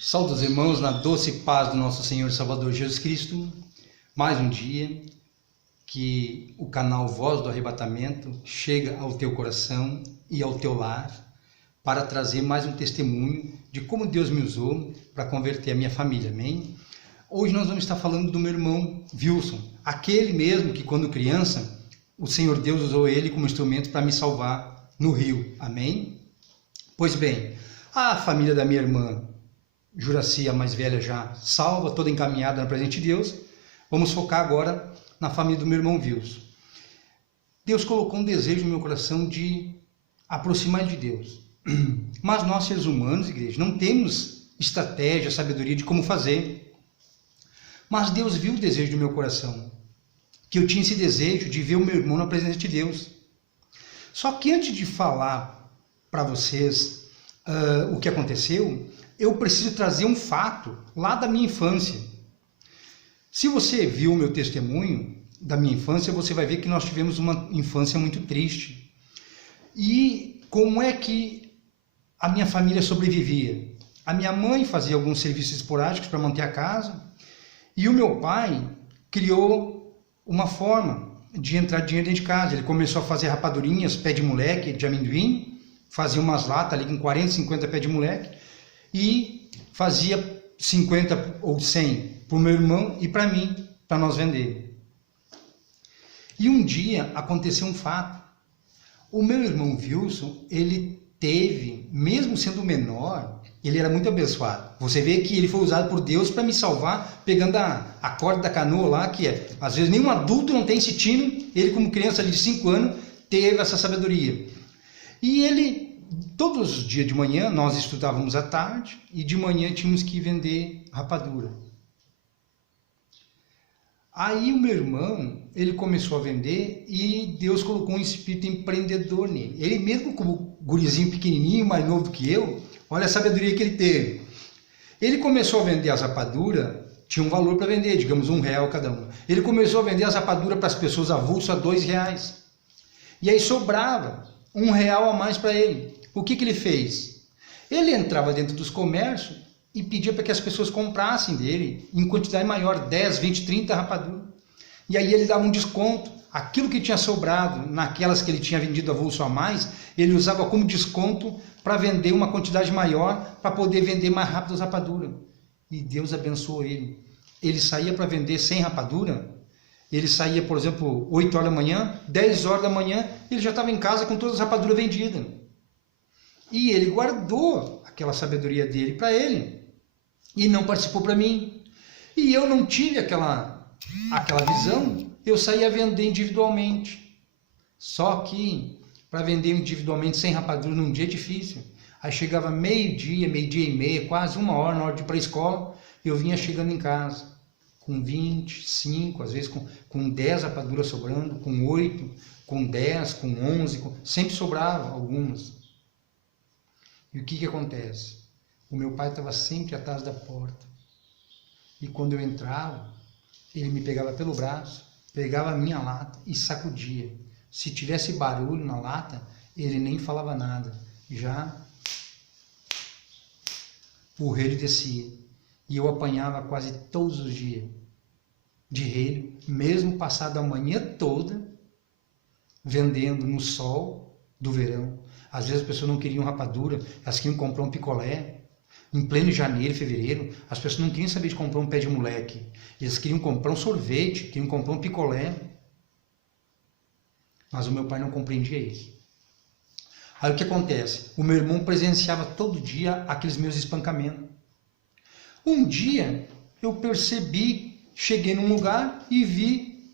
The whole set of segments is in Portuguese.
Saúde os irmãos na doce paz do nosso Senhor e Salvador Jesus Cristo. Mais um dia que o canal Voz do Arrebatamento chega ao teu coração e ao teu lar para trazer mais um testemunho de como Deus me usou para converter a minha família, amém? Hoje nós vamos estar falando do meu irmão Wilson, aquele mesmo que quando criança o Senhor Deus usou ele como instrumento para me salvar no rio, amém? Pois bem, a família da minha irmã Juraci, a mais velha, já salva, toda encaminhada na presença de Deus. Vamos focar agora na família do meu irmão Wilson. Deus colocou um desejo no meu coração de aproximar de Deus. Mas nós, seres humanos, igreja, não temos estratégia, sabedoria de como fazer. Mas Deus viu o desejo do meu coração, que eu tinha esse desejo de ver o meu irmão na presença de Deus. Só que antes de falar para vocês o que aconteceu, eu preciso trazer um fato lá da minha infância. Se você viu o meu testemunho da minha infância, você vai ver que nós tivemos uma infância muito triste. E como é que a minha família sobrevivia? A minha mãe fazia alguns serviços esporádicos para manter a casa, e o meu pai criou uma forma de entrar dinheiro dentro de casa. Ele começou a fazer rapadurinhas, pé de moleque, de amendoim, fazia umas latas ali com 40, 50 pé de moleque, e fazia 50 ou 100 para o meu irmão e para mim, para nós vender. E um dia aconteceu um fato. O meu irmão Wilson, ele teve, mesmo sendo menor, ele era muito abençoado. Você vê que ele foi usado por Deus para me salvar, pegando a corda da canoa lá, que às vezes nenhum adulto não tem esse tino. Ele, como criança ali de 5 anos, teve essa sabedoria. E ele, todos os dias de manhã, nós estudávamos à tarde, e de manhã tínhamos que vender rapadura. Aí o meu irmão, ele começou a vender e Deus colocou um espírito empreendedor nele. Ele mesmo como gurizinho pequenininho, mais novo do que eu, olha a sabedoria que ele teve. Ele começou a vender as rapaduras, tinha um valor para vender, digamos R$1 cada uma. Ele começou a vender as rapaduras para as pessoas avulso a R$2. E aí sobrava R$1 a mais para ele. O que ele fez? Ele entrava dentro dos comércios e pedia para que as pessoas comprassem dele em quantidade maior, 10, 20, 30 rapaduras. E aí ele dava um desconto. Aquilo que tinha sobrado, naquelas que ele tinha vendido avulso a mais, ele usava como desconto para vender uma quantidade maior, para poder vender mais rápido as rapaduras. E Deus abençoou ele. Ele saía para vender 100 rapaduras, ele saía, por exemplo, 8 horas da manhã, 10 horas da manhã, ele já estava em casa com todas as rapaduras vendidas. E ele guardou aquela sabedoria dele para ele e não participou para mim. E eu não tive aquela visão, eu saía vender individualmente. Só que para vender individualmente sem rapadura num dia é difícil. Aí chegava meio-dia e meia, quase 1 hora na hora de ir para a escola, eu vinha chegando em casa com 25, às vezes com 10 rapaduras sobrando, com 8, com 10, com 11, sempre sobrava algumas. E o que acontece? O meu pai estava sempre atrás da porta. E quando eu entrava, ele me pegava pelo braço, pegava a minha lata e sacudia. Se tivesse barulho na lata, ele nem falava nada. Já o relho descia. E eu apanhava quase todos os dias de relho, mesmo passado a manhã toda, vendendo no sol do verão. Às vezes as pessoas não queriam rapadura, elas queriam comprar um picolé. Em pleno janeiro, fevereiro, as pessoas não queriam saber de comprar um pé de moleque. Eles queriam comprar um sorvete, queriam comprar um picolé. Mas o meu pai não compreendia isso. Aí o que acontece? O meu irmão presenciava todo dia aqueles meus espancamentos. Um dia eu percebi, cheguei num lugar e vi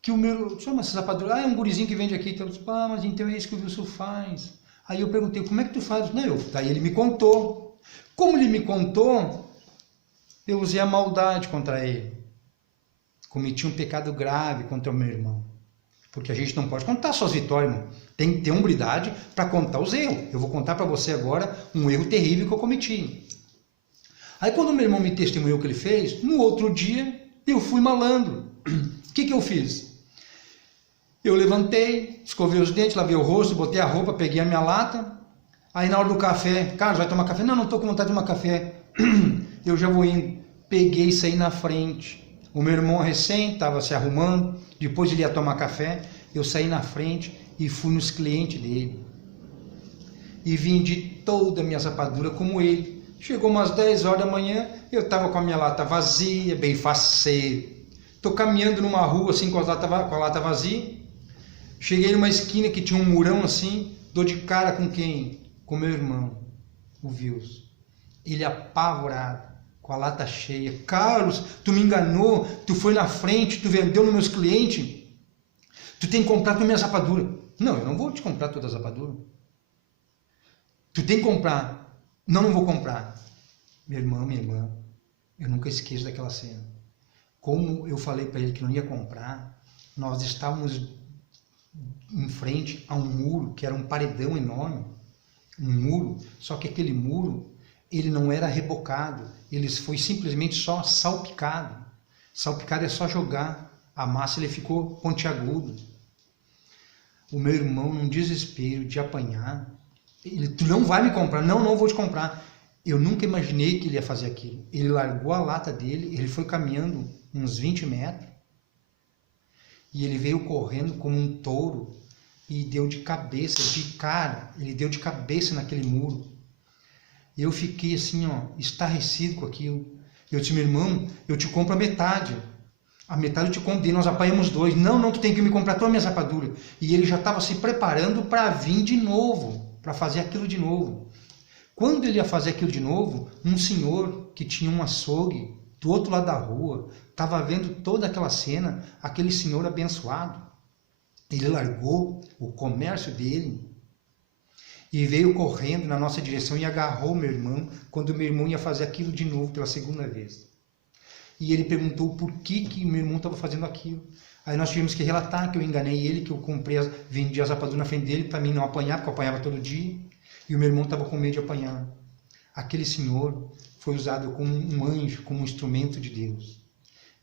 que o meu... Chama essa rapadura? É um gurizinho que vende aqui. Então eu disse, mas então é isso que o Wilson faz. Aí eu perguntei, como é que tu faz? Não, daí ele me contou. Como ele me contou, eu usei a maldade contra ele. Cometi um pecado grave contra o meu irmão. Porque a gente não pode contar só as vitórias, irmão. Tem que ter humildade para contar os erros. Eu vou contar para você agora um erro terrível que eu cometi. Aí quando o meu irmão me testemunhou o que ele fez, no outro dia eu fui malandro. O que eu fiz? Eu levantei, escovei os dentes, lavei o rosto, botei a roupa, peguei a minha lata. Aí na hora do café, Carlos, vai tomar café? Não, não estou com vontade de tomar café. Eu já vou indo. Peguei e saí na frente. O meu irmão recém estava se arrumando, depois ele ia tomar café, eu saí na frente e fui nos clientes dele. E vendi toda a minha rapadura como ele. Chegou umas 10 horas da manhã, eu estava com a minha lata vazia, bem faceiro. Estou caminhando numa rua assim com a lata vazia. Cheguei numa esquina que tinha um murão assim, dou de cara com quem? Com meu irmão, o Wilson. Ele apavorado, com a lata cheia. Carlos, tu me enganou, tu foi na frente, tu vendeu nos meus clientes. Tu tem que comprar toda a minha rapadura. Não, eu não vou te comprar toda a rapadura. Tu tem que comprar. Não, não vou comprar. Minha irmã, eu nunca esqueço daquela cena. Como eu falei para ele que não ia comprar, nós estávamos em frente a um muro, que era um paredão enorme. Um muro, só que aquele muro, ele não era rebocado, ele foi simplesmente só salpicado. Salpicado é só jogar, a massa ele ficou pontiagudo. O meu irmão, num desespero de apanhar, ele, tu não vai me comprar, não, não vou te comprar. Eu nunca imaginei que ele ia fazer aquilo. Ele largou a lata dele, ele foi caminhando uns 20 metros, e ele veio correndo como um touro, e deu de cabeça, de cara, ele deu de cabeça naquele muro. Eu fiquei assim, ó, estarrecido com aquilo. Eu disse, meu irmão, eu te compro a metade eu te compro, e nós apanhamos 2. Não, não, tu tem que me comprar toda a minha rapadura. E ele já estava se preparando para vir de novo, para fazer aquilo de novo. Quando ele ia fazer aquilo de novo, um senhor que tinha um açougue do outro lado da rua, estava vendo toda aquela cena, aquele senhor abençoado. Ele largou o comércio dele e veio correndo na nossa direção e agarrou meu irmão quando meu irmão ia fazer aquilo de novo pela segunda vez. E ele perguntou por que meu irmão estava fazendo aquilo. Aí nós tivemos que relatar que eu enganei ele, que eu vendi as rapaduras na frente dele para mim não apanhar, porque eu apanhava todo dia. E o meu irmão estava com medo de apanhar. Aquele senhor foi usado como um anjo, como um instrumento de Deus.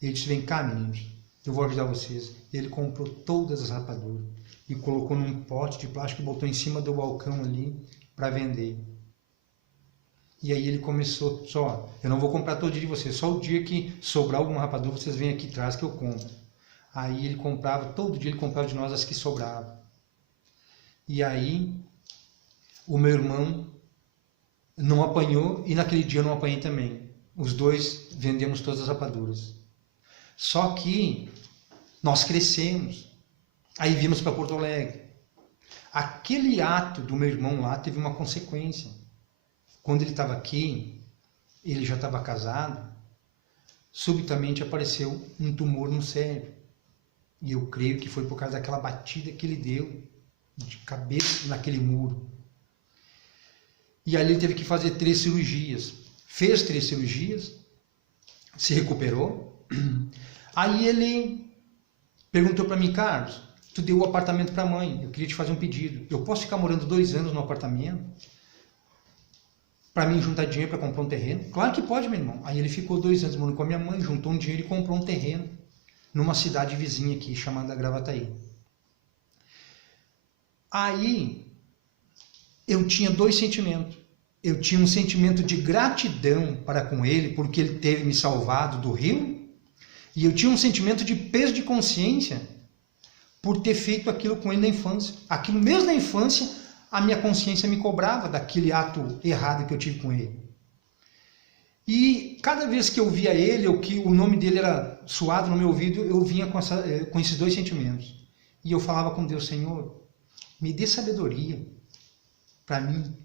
Ele disse, vem cá, meninos, eu vou ajudar vocês. Ele comprou todas as rapaduras e colocou num pote de plástico e botou em cima do balcão ali para vender. E aí ele começou, só, eu não vou comprar todo dia de vocês, só o dia que sobrar alguma rapadura, vocês vêm aqui atrás que eu compro. Aí ele comprava, todo dia ele comprava de nós as que sobravam. E aí o meu irmão não apanhou e naquele dia eu não apanhei também. Os dois vendemos todas as rapaduras. Só que nós crescemos, aí vimos para Porto Alegre. Aquele ato do meu irmão lá teve uma consequência. Quando ele estava aqui, ele já estava casado, subitamente apareceu um tumor no cérebro. E eu creio que foi por causa daquela batida que ele deu de cabeça naquele muro. E ali ele teve que fazer 3 cirurgias. Fez 3 cirurgias, se recuperou. Aí ele perguntou para mim, Carlos, tu deu o apartamento para a mãe, eu queria te fazer um pedido. Eu posso ficar morando 2 anos no apartamento? Para mim juntar dinheiro para comprar um terreno? Claro que pode, meu irmão. Aí ele ficou 2 anos morando com a minha mãe, juntou um dinheiro e comprou um terreno numa cidade vizinha aqui, chamada Gravataí. Aí eu tinha 2 sentimentos. Eu tinha um sentimento de gratidão para com ele, porque ele teve me salvado do rio, e eu tinha um sentimento de peso de consciência por ter feito aquilo com ele na infância. Aquilo mesmo na infância, a minha consciência me cobrava daquele ato errado que eu tive com ele. E cada vez que eu via ele, ou que o nome dele era suado no meu ouvido, eu vinha com esses 2 sentimentos. E eu falava com Deus, Senhor, me dê sabedoria para mim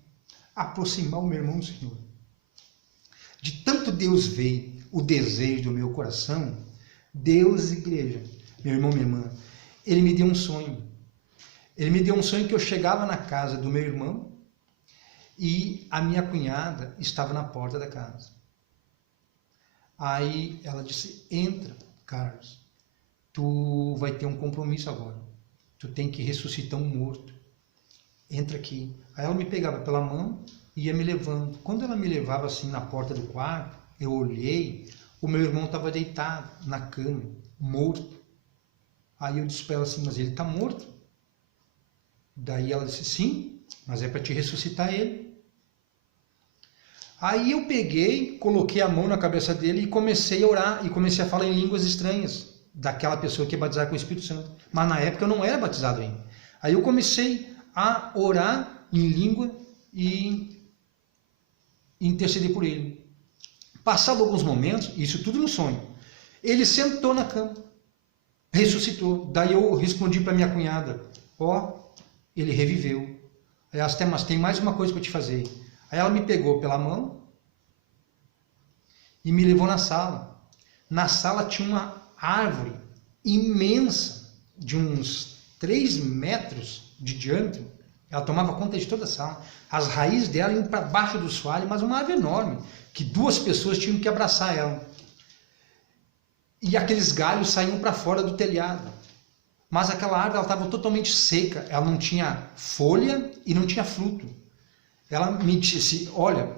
aproximar o meu irmão do Senhor. De tanto Deus veio o desejo do meu coração, Deus, igreja, meu irmão, minha irmã, ele me deu um sonho. Ele me deu um sonho que eu chegava na casa do meu irmão e a minha cunhada estava na porta da casa. Aí ela disse, entra, Carlos, tu vai ter um compromisso agora. Tu tem que ressuscitar um morto. Entra aqui. Aí ela me pegava pela mão e ia me levando. Quando ela me levava assim na porta do quarto, eu olhei, o meu irmão estava deitado na cama, morto. Aí eu disse para ela assim, mas ele está morto? Daí ela disse, sim, mas é para te ressuscitar ele. Aí eu peguei, coloquei a mão na cabeça dele e comecei a orar, e comecei a falar em línguas estranhas, daquela pessoa que ia batizar com o Espírito Santo. Mas na época eu não era batizado ainda. Aí eu comecei a orar em língua e interceder por ele. Passado alguns momentos, isso tudo no sonho, ele sentou na cama, ressuscitou. Daí eu respondi para minha cunhada, ele reviveu. Aí ela disse, mas tem mais uma coisa para te fazer. Aí ela me pegou pela mão e me levou na sala. Na sala tinha uma árvore imensa, de uns 3 metros de diâmetro. Ela tomava conta de toda a sala. As raízes dela iam para baixo do soalho, mas uma árvore enorme, que 2 pessoas tinham que abraçar ela. E aqueles galhos saíam para fora do telhado. Mas aquela árvore estava totalmente seca, ela não tinha folha e não tinha fruto. Ela me disse, olha,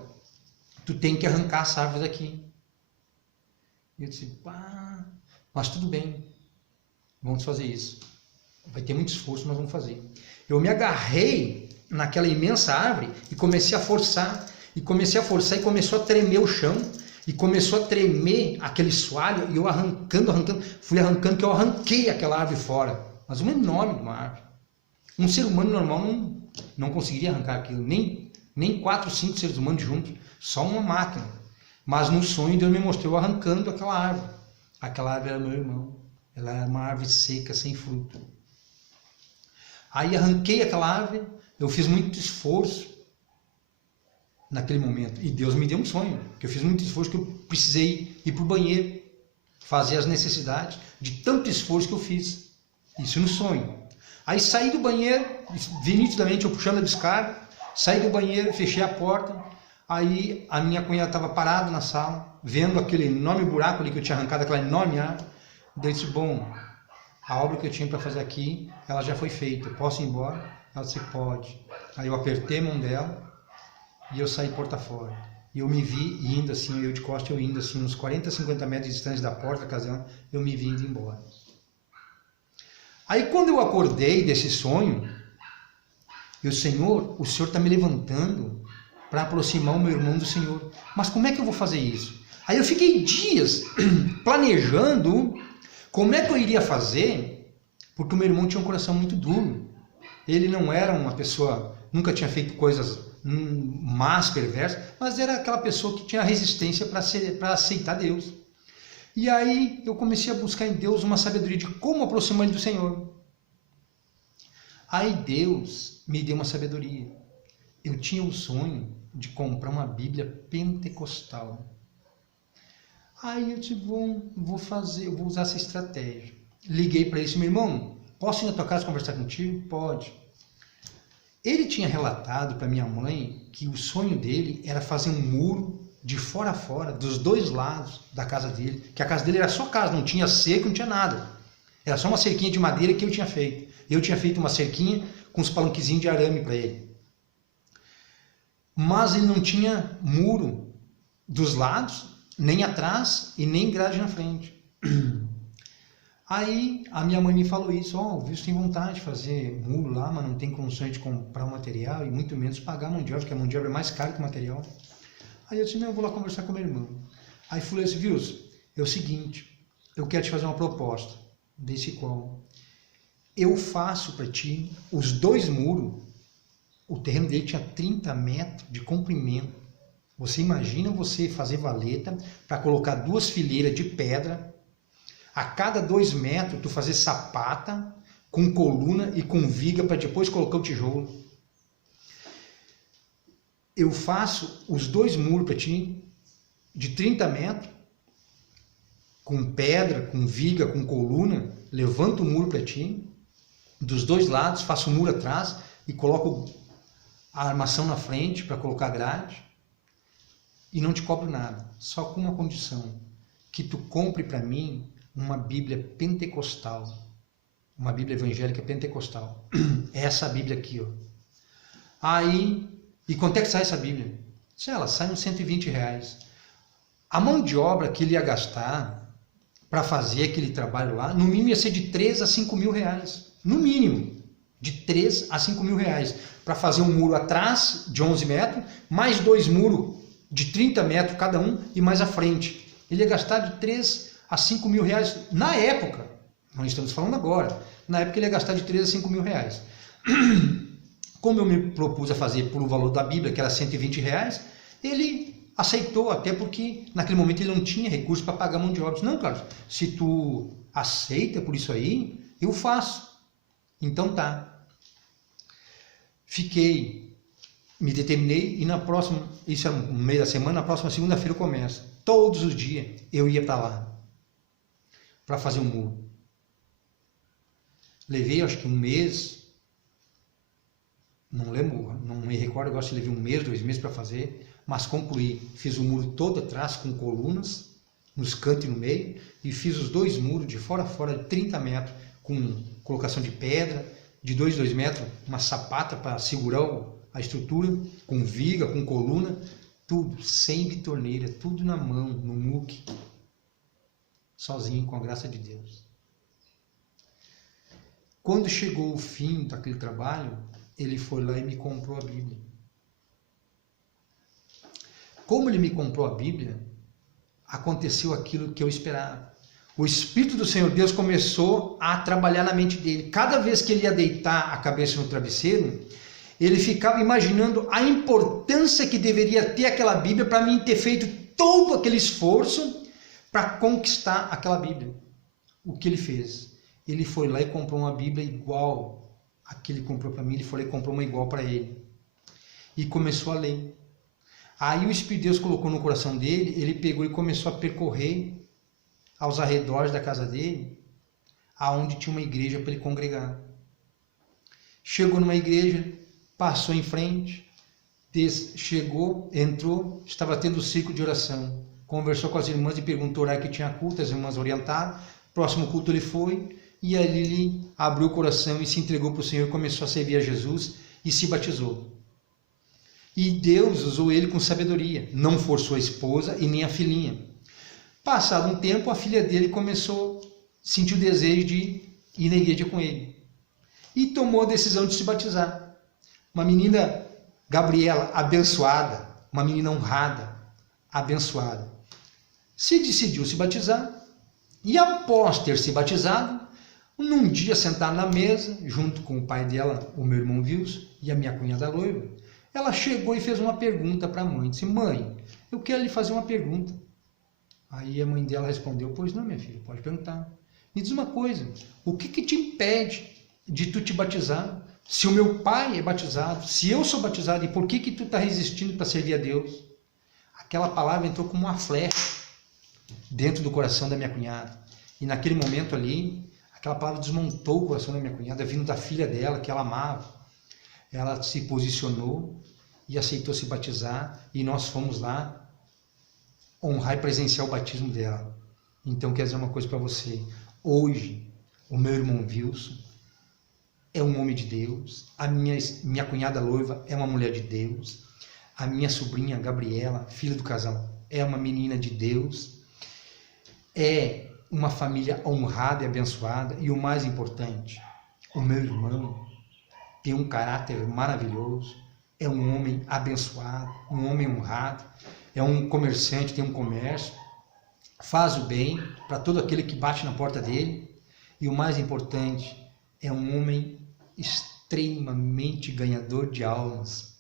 tu tem que arrancar essa árvore daqui. E eu disse, mas tudo bem, vamos fazer isso. Vai ter muito esforço, mas vamos fazer. Eu me agarrei naquela imensa árvore e comecei a forçar, e começou a tremer o chão, e começou a tremer aquele soalho, e eu arrancando, fui arrancando, que eu arranquei aquela árvore fora. Mas uma enorme uma árvore. Um ser humano normal não conseguiria arrancar aquilo, nem 4, 5 seres humanos juntos, só uma máquina. Mas no sonho Deus me mostrou arrancando aquela árvore. Aquela árvore era meu irmão. Ela era uma árvore seca, sem fruto. Aí arranquei aquela árvore, eu fiz muito esforço naquele momento. E Deus me deu um sonho, que eu fiz muito esforço, que eu precisei ir para o banheiro, fazer as necessidades, de tanto esforço que eu fiz. Isso no sonho. Aí saí do banheiro, vi nitidamente eu puxando a descarga, saí do banheiro, fechei a porta, aí a minha cunhada estava parada na sala, vendo aquele enorme buraco ali que eu tinha arrancado, aquela enorme árvore. Eu disse, bom, a obra que eu tinha para fazer aqui, ela já foi feita, eu posso ir embora? Ela disse, pode. Aí eu apertei a mão dela e eu saí porta fora. E eu me vi indo assim, eu de costas, eu indo assim, uns 40, 50 metros de distância da porta da casa dela, eu me vi indo embora. Aí quando eu acordei desse sonho, eu, Senhor, o Senhor está me levantando para aproximar o meu irmão do Senhor. Mas como é que eu vou fazer isso? Aí eu fiquei dias planejando como é que eu iria fazer, porque o meu irmão tinha um coração muito duro. Ele não era uma pessoa, nunca tinha feito coisas más, perversas, mas era aquela pessoa que tinha resistência para aceitar Deus. E aí eu comecei a buscar em Deus uma sabedoria de como aproximar ele do Senhor. Aí Deus me deu uma sabedoria. Eu tinha o sonho de comprar uma Bíblia pentecostal. Aí eu disse, bom, vou usar essa estratégia. Liguei para ele, meu irmão, posso ir na tua casa conversar contigo? Pode. Ele tinha relatado para minha mãe que o sonho dele era fazer um muro de fora a fora, dos 2 lados da casa dele, que a casa dele era só casa, não tinha cerca, não tinha nada. Era só uma cerquinha de madeira que eu tinha feito. Eu tinha feito uma cerquinha com uns palanquezinhos de arame para ele. Mas ele não tinha muro dos lados, nem atrás e nem grade na frente. Aí a minha mãe me falou isso, o Wilson tem vontade de fazer muro lá, mas não tem condições de comprar o material e muito menos pagar a mão de obra, porque a mão de obra é mais cara que o material. Aí eu disse, não, eu vou lá conversar com meu irmão. Aí falei assim, Wilson, é o seguinte, eu quero te fazer uma proposta, desse qual eu faço para ti os 2 muros, o terreno dele tinha 30 metros de comprimento. Você imagina você fazer valeta para colocar 2 fileiras de pedra, a cada 2 metros tu fazer sapata com coluna e com viga para depois colocar o tijolo. Eu faço os 2 muros para ti, de 30 metros, com pedra, com viga, com coluna, levanto o muro para ti, dos 2 lados, faço o muro atrás e coloco a armação na frente para colocar a grade e não te cobro nada, só com uma condição, que tu compre para mim uma Bíblia pentecostal, uma Bíblia evangélica pentecostal. É essa Bíblia aqui, ó. Aí, e quanto é que sai essa Bíblia? Ela sai uns R$120. A mão de obra que ele ia gastar para fazer aquele trabalho lá, no mínimo ia ser de 3 a 5 mil reais, no mínimo. de 3 a 5 mil reais para fazer um muro atrás de 11 metros, mais 2 muros de 30 metros cada um e mais à frente. Ele ia gastar de 3 a 5 mil reais na época, não estamos falando agora, na época ele ia gastar de 3 a 5 mil reais. Como eu me propus a fazer por o valor da Bíblia, que era 120 reais, ele aceitou, até porque naquele momento ele não tinha recurso para pagar mão de obra. Não, Carlos, se tu aceita por isso aí, eu faço. Então tá. Me determinei e na próxima, isso era no meio da semana, na próxima segunda-feira eu começo. Todos os dias eu ia para lá, para fazer um muro. Levei acho que um mês, não lembro, não me recordo agora se levei um mês, 2 meses para fazer, mas concluí. Fiz o muro todo atrás com colunas, nos cantos e no meio, e fiz os 2 muros de fora a fora de 30 metros, com colocação de pedra, de 2 metros, uma sapata para segurar a estrutura, com viga, com coluna, tudo, sem bitorneira, tudo na mão, no muque, sozinho, com a graça de Deus. Quando chegou o fim daquele trabalho, ele foi lá e me comprou a Bíblia. Como ele me comprou a Bíblia, aconteceu aquilo que eu esperava. O Espírito do Senhor Deus começou a trabalhar na mente dele. Cada vez que ele ia deitar a cabeça no travesseiro, ele ficava imaginando a importância que deveria ter aquela Bíblia para mim ter feito todo aquele esforço para conquistar aquela Bíblia. O que ele fez? Ele foi lá e comprou uma Bíblia igual a que ele comprou para mim, ele foi lá e comprou uma igual para ele. E começou a ler. Aí o Espírito de Deus colocou no coração dele, ele pegou e começou a percorrer aos arredores da casa dele, aonde tinha uma igreja para ele congregar. Chegou numa igreja, passou em frente, chegou, entrou, estava tendo o ciclo de oração. Conversou com as irmãs e perguntou o horário que tinha culto, as irmãs orientaram. Próximo culto ele foi, e ali ele abriu o coração e se entregou para o Senhor, começou a servir a Jesus e se batizou. E Deus usou ele com sabedoria, não forçou a esposa e nem a filhinha. Passado um tempo, a filha dele começou a sentir o desejo de ir na igreja com ele. E tomou a decisão de se batizar. Uma menina, Gabriela, abençoada, uma menina honrada, abençoada. Se decidiu se batizar, e após ter se batizado, num dia sentado na mesa, junto com o pai dela, o meu irmão Wilson, e a minha cunhada Loiva, ela chegou e fez uma pergunta para a mãe. Disse: mãe, eu quero lhe fazer uma pergunta. Aí a mãe dela respondeu: pois não, minha filha, pode perguntar. Me diz uma coisa, o que te impede de tu te batizar? Se o meu pai é batizado, se eu sou batizado, e por que tu está resistindo para servir a Deus? Aquela palavra entrou como uma flecha dentro do coração da minha cunhada. E naquele momento ali, aquela palavra desmontou o coração da minha cunhada, vindo da filha dela, que ela amava. Ela se posicionou e aceitou se batizar, e nós fomos lá honrar e presenciar o batismo dela. Então, quer dizer uma coisa para você. Hoje, o meu irmão Wilson é um homem de Deus, a minha cunhada Loiva é uma mulher de Deus, a minha sobrinha Gabriela, filha do casal, é uma menina de Deus, é uma família honrada e abençoada, e o mais importante, o meu irmão tem um caráter maravilhoso, é um homem abençoado, um homem honrado, é um comerciante, tem um comércio, faz o bem para todo aquele que bate na porta dele, e o mais importante, é um homem extremamente ganhador de almas.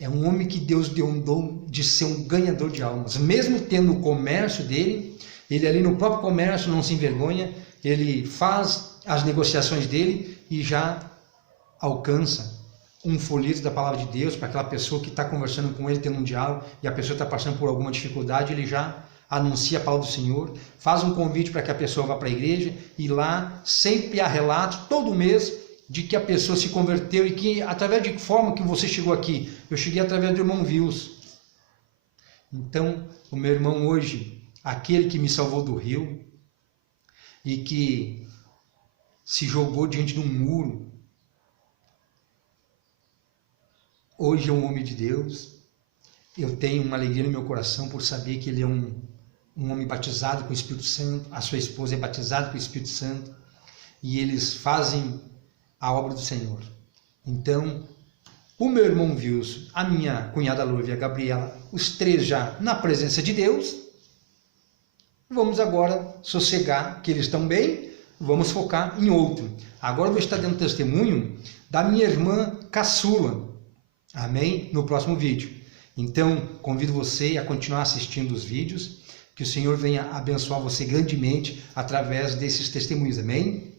É um homem que Deus deu um dom de ser um ganhador de almas. Mesmo tendo o comércio dele, ele ali no próprio comércio não se envergonha, ele faz as negociações dele e já alcança um folheto da palavra de Deus para aquela pessoa que está conversando com ele, tendo um diálogo, e a pessoa está passando por alguma dificuldade, ele já anuncia a palavra do Senhor, faz um convite para que a pessoa vá para a igreja, e lá sempre há relatos, todo mês, de que a pessoa se converteu, e que através de que forma que você chegou aqui? Eu cheguei através do irmão Wilson. Então, o meu irmão hoje, aquele que me salvou do rio, e que se jogou diante de um muro, hoje é um homem de Deus. Eu tenho uma alegria no meu coração por saber que ele é um homem batizado com o Espírito Santo, a sua esposa é batizada com o Espírito Santo, e eles fazem a obra do Senhor. Então, o meu irmão Wilson, a minha cunhada Lourdes e a Gabriela, os três já na presença de Deus. Vamos agora sossegar que eles estão bem, vamos focar em outro. Agora eu vou estar dando testemunho da minha irmã caçula, amém? No próximo vídeo. Então, convido você a continuar assistindo os vídeos, que o Senhor venha abençoar você grandemente através desses testemunhos, amém?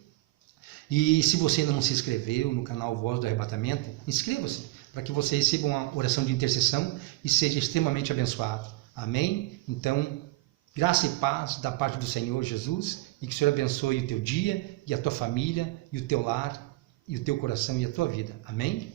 E se você ainda não se inscreveu no canal Voz do Arrebatamento, inscreva-se para que você receba uma oração de intercessão e seja extremamente abençoado. Amém? Então, graça e paz da parte do Senhor Jesus e que o Senhor abençoe o teu dia e a tua família e o teu lar e o teu coração e a tua vida. Amém?